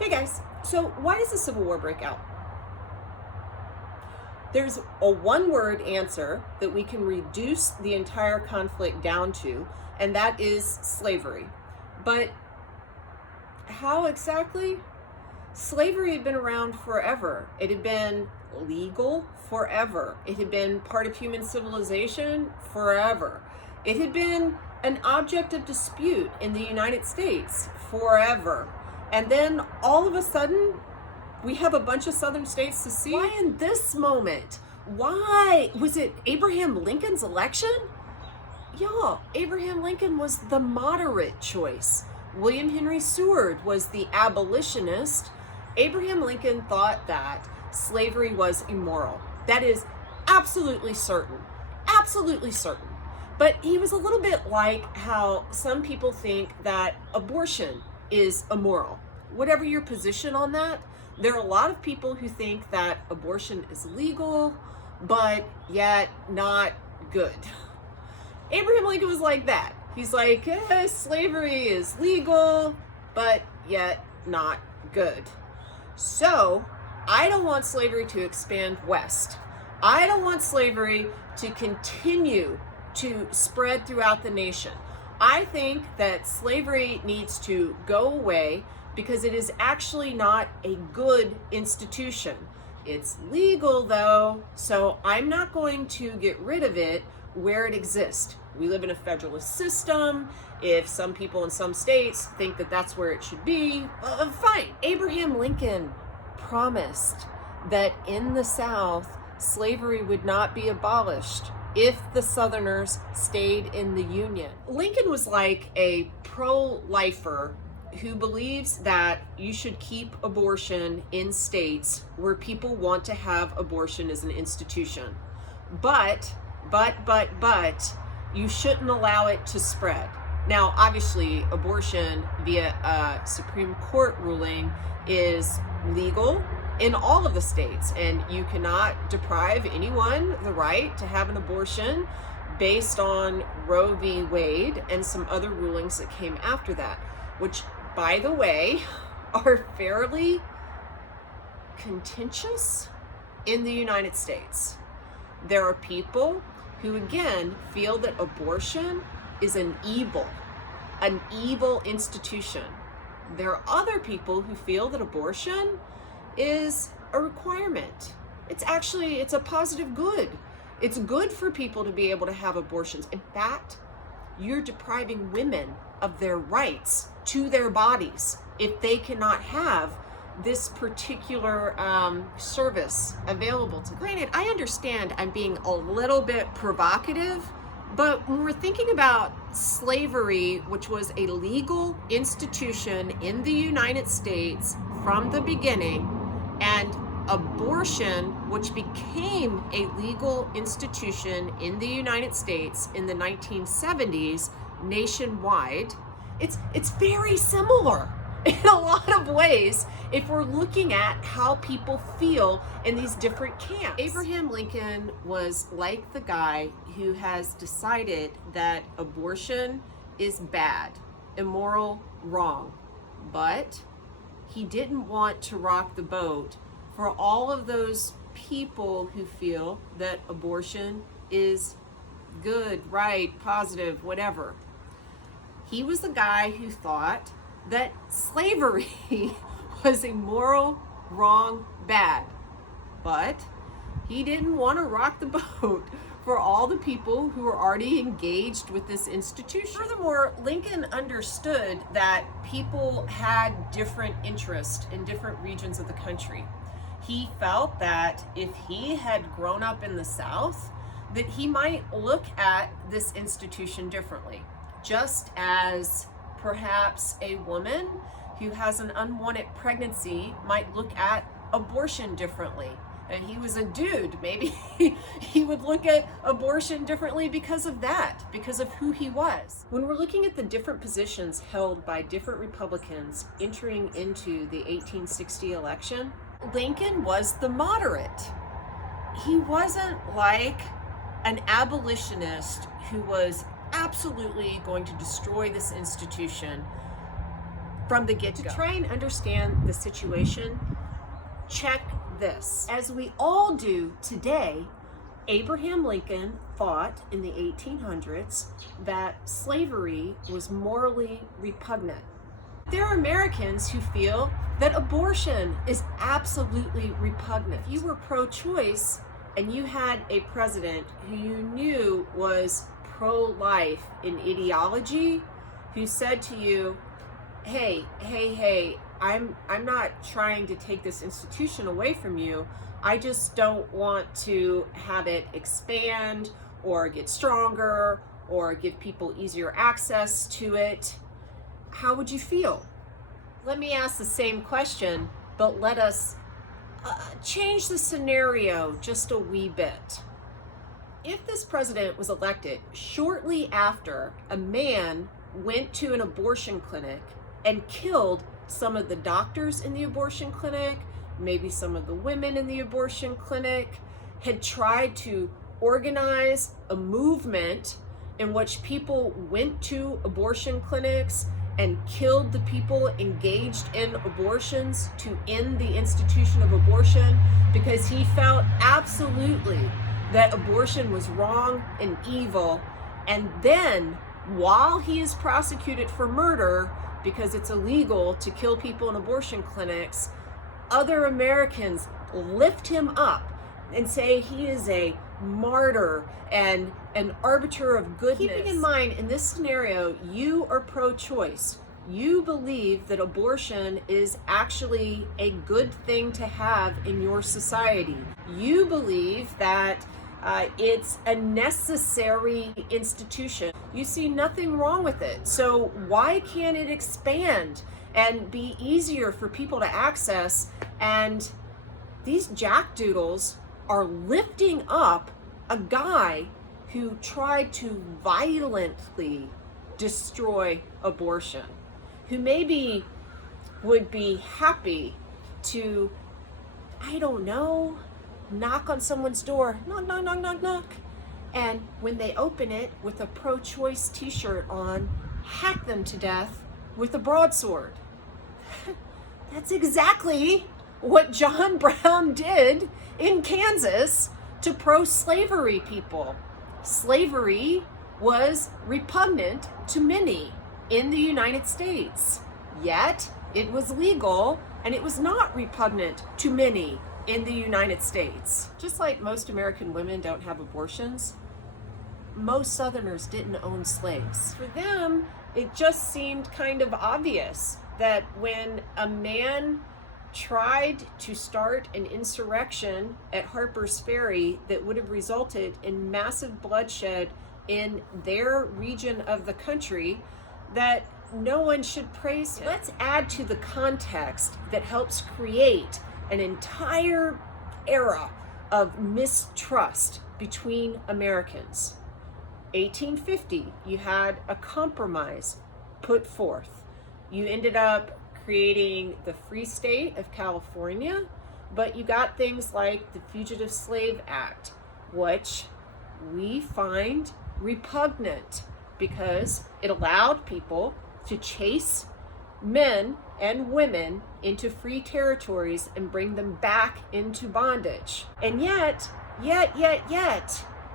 Hey guys, so why does the Civil War break out? There's a one-word answer that we can reduce the entire conflict down to, and that is slavery. But how exactly? Slavery had been around forever. It had been legal forever. It had been part of human civilization forever. It had been an object of dispute in the United States forever. And then all of a sudden, we have a bunch of southern states to see. Why in this moment? Why? Was it Abraham Lincoln's election? Y'all, Abraham Lincoln was the moderate choice. William Henry Seward was the abolitionist. Abraham Lincoln thought that slavery was immoral. That is absolutely certain. Absolutely certain. But he was a little bit like how some people think that abortion is immoral. Whatever your position on that, there are a lot of people who think that abortion is legal, but yet not good. Abraham Lincoln was like that. He's like, slavery is legal, but yet not good. So I don't want slavery to expand west. I don't want slavery to continue to spread throughout the nation. I think that slavery needs to go away because it is actually not a good institution. It's legal though, so I'm not going to get rid of it where it exists. We live in a federalist system. If some people in some states think that that's where it should be, fine. Abraham Lincoln promised that in the South, slavery would not be abolished if the Southerners stayed in the Union. Lincoln was like a pro-lifer who believes that you should keep abortion in states where people want to have abortion as an institution. But, you shouldn't allow it to spread. Now, obviously, abortion via a Supreme Court ruling is legal in all of the states, and you cannot deprive anyone the right to have an abortion based on Roe v. Wade and some other rulings that came after that, which, by the way, are fairly contentious in the United States. There are people who, again, feel that abortion is an evil institution. There are other people who feel that abortion is a requirement. It's a positive good. It's good for people to be able to have abortions. In fact, you're depriving women of their rights to their bodies if they cannot have this particular service available to them. Granted, I understand I'm being a little bit provocative, but when we're thinking about slavery, which was a legal institution in the United States from the beginning, and abortion, which became a legal institution in the United States in the 1970s nationwide, it's very similar in a lot of ways if we're looking at how people feel in these different camps. Abraham Lincoln was like the guy who has decided that abortion is bad, immoral, wrong, but he didn't want to rock the boat for all of those people who feel that abortion is good, right, positive, whatever. He was the guy who thought that slavery was immoral, wrong, bad. But he didn't want to rock the boat for all the people who were already engaged with this institution. Furthermore, Lincoln understood that people had different interests in different regions of the country. He felt that if he had grown up in the South, that he might look at this institution differently. Just as perhaps a woman who has an unwanted pregnancy might look at abortion differently. And he was a dude, maybe he would look at abortion differently because of that, because of who he was. When we're looking at the different positions held by different Republicans entering into the 1860 election, Lincoln was the moderate. He wasn't like an abolitionist who was absolutely going to destroy this institution from the get-go. To try and understand the situation, check this. As we all do today, Abraham Lincoln thought in the 1800s that slavery was morally repugnant. There are Americans who feel that abortion is absolutely repugnant. If you were pro-choice and you had a president who you knew was pro-life in ideology, who said to you, hey, I'm not trying to take this institution away from you. I just don't want to have it expand or get stronger or give people easier access to it. How would you feel? Let me ask the same question, but let us change the scenario just a wee bit. If this president was elected shortly after a man went to an abortion clinic and killed some of the doctors in the abortion clinic, maybe some of the women in the abortion clinic, had tried to organize a movement in which people went to abortion clinics and killed the people engaged in abortions to end the institution of abortion because he felt absolutely that abortion was wrong and evil, and then while he is prosecuted for murder because it's illegal to kill people in abortion clinics, other Americans lift him up and say he is a martyr and an arbiter of goodness. Keeping in mind, in this scenario, you are pro-choice. You believe that abortion is actually a good thing to have in your society. You believe that it's a necessary institution. You see nothing wrong with it. So why can't it expand and be easier for people to access? And these jackdoodles are lifting up a guy who tried to violently destroy abortion, who maybe would be happy to, I don't know, knock on someone's door, knock, knock, knock, knock, knock, and when they open it with a pro-choice t-shirt on, hack them to death with a broadsword. That's exactly what John Brown did in Kansas to pro-slavery people. Slavery was repugnant to many in the United States, yet it was legal and it was not repugnant to many in the United States. Just like most American women don't have abortions, most Southerners didn't own slaves. For them, it just seemed kind of obvious that when a man tried to start an insurrection at Harper's Ferry that would have resulted in massive bloodshed in their region of the country, that no one should praise him. Let's add to the context that helps create an entire era of mistrust between Americans. 1850, you had a compromise put forth. You ended up creating the Free State of California, but you got things like the Fugitive Slave Act, which we find repugnant because it allowed people to chase men and women into free territories and bring them back into bondage. And yet,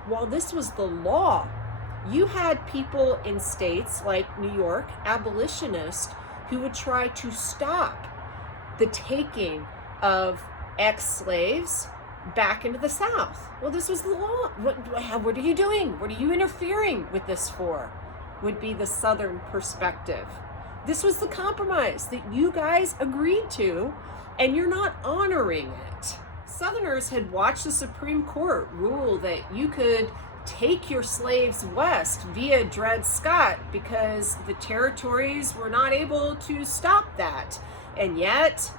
while this was the law, you had people in states like New York, abolitionists, who would try to stop the taking of ex-slaves back into the South. Well, this was the law. What are you doing? What are you interfering with this for? Would be the Southern perspective. This was the compromise that you guys agreed to, and you're not honoring it. Southerners had watched the Supreme Court rule that you could take your slaves west via Dred Scott because the territories were not able to stop that. And yet,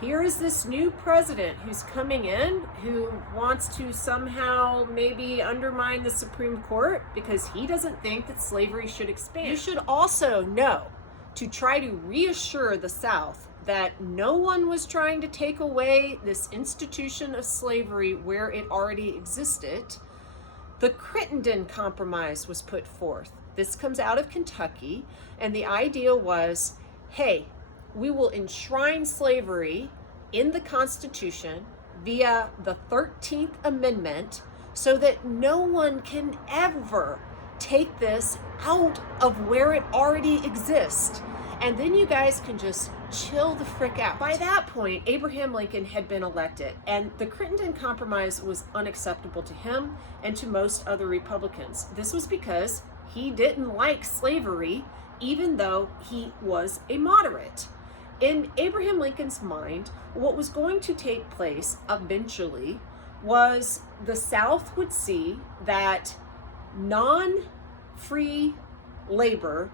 here is this new president who's coming in who wants to somehow maybe undermine the Supreme Court because he doesn't think that slavery should expand. You should also know to try to reassure the South that no one was trying to take away this institution of slavery where it already existed. The Crittenden Compromise was put forth. This comes out of Kentucky, and the idea was, hey, we will enshrine slavery in the Constitution via the 13th Amendment so that no one can ever take this out of where it already exists. And then you guys can just chill the frick out. By that point, Abraham Lincoln had been elected, and the Crittenden Compromise was unacceptable to him and to most other Republicans. This was because he didn't like slavery, even though he was a moderate. In Abraham Lincoln's mind, what was going to take place eventually was the South would see that non-free labor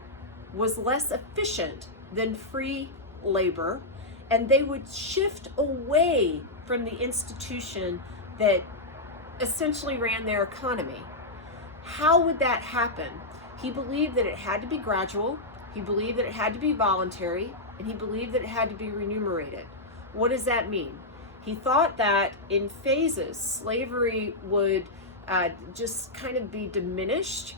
was less efficient than free labor, and they would shift away from the institution that essentially ran their economy. How would that happen? He believed that it had to be gradual, he believed that it had to be voluntary, and he believed that it had to be remunerated. What does that mean? He thought that in phases, slavery would just kind of be diminished,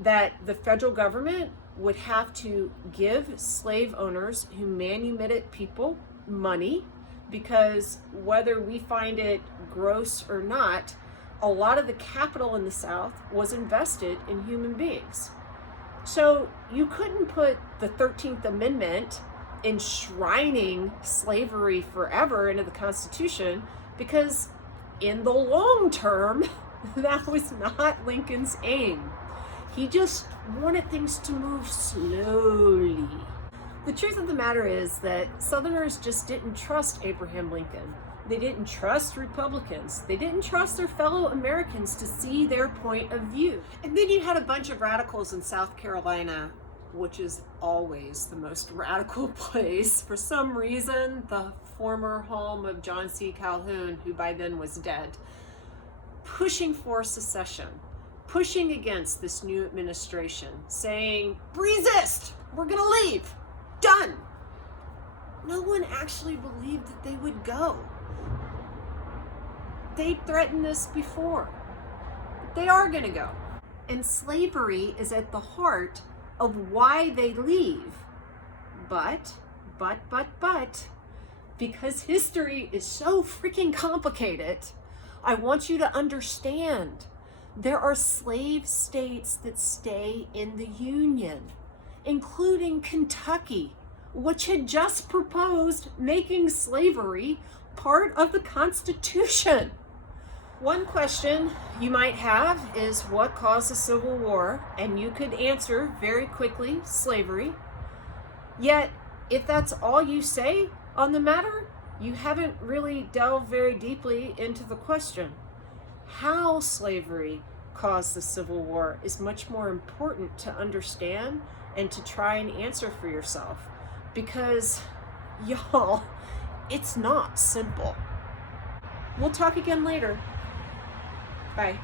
that the federal government would have to give slave owners who manumitted people money, because whether we find it gross or not, a lot of the capital in the South was invested in human beings. So you couldn't put the 13th Amendment enshrining slavery forever into the Constitution, because in the long term, that was not Lincoln's aim. He just wanted things to move slowly. The truth of the matter is that Southerners just didn't trust Abraham Lincoln. They didn't trust Republicans. They didn't trust their fellow Americans to see their point of view. And then you had a bunch of radicals in South Carolina, which is always the most radical place. For some reason, the former home of John C. Calhoun, who by then was dead, pushing for secession, pushing against this new administration, saying, resist, we're gonna leave, done. No one actually believed that they would go. They threatened this before. They are gonna go. And slavery is at the heart of why they leave. But, because history is so freaking complicated, I want you to understand there are slave states that stay in the Union, including Kentucky, which had just proposed making slavery part of the Constitution. One question you might have is, what caused the Civil War? And you could answer very quickly, slavery. Yet, if that's all you say on the matter, you haven't really delved very deeply into the question. How slavery caused the Civil War is much more important to understand and to try and answer for yourself. Because, y'all, it's not simple. We'll talk again later. Bye.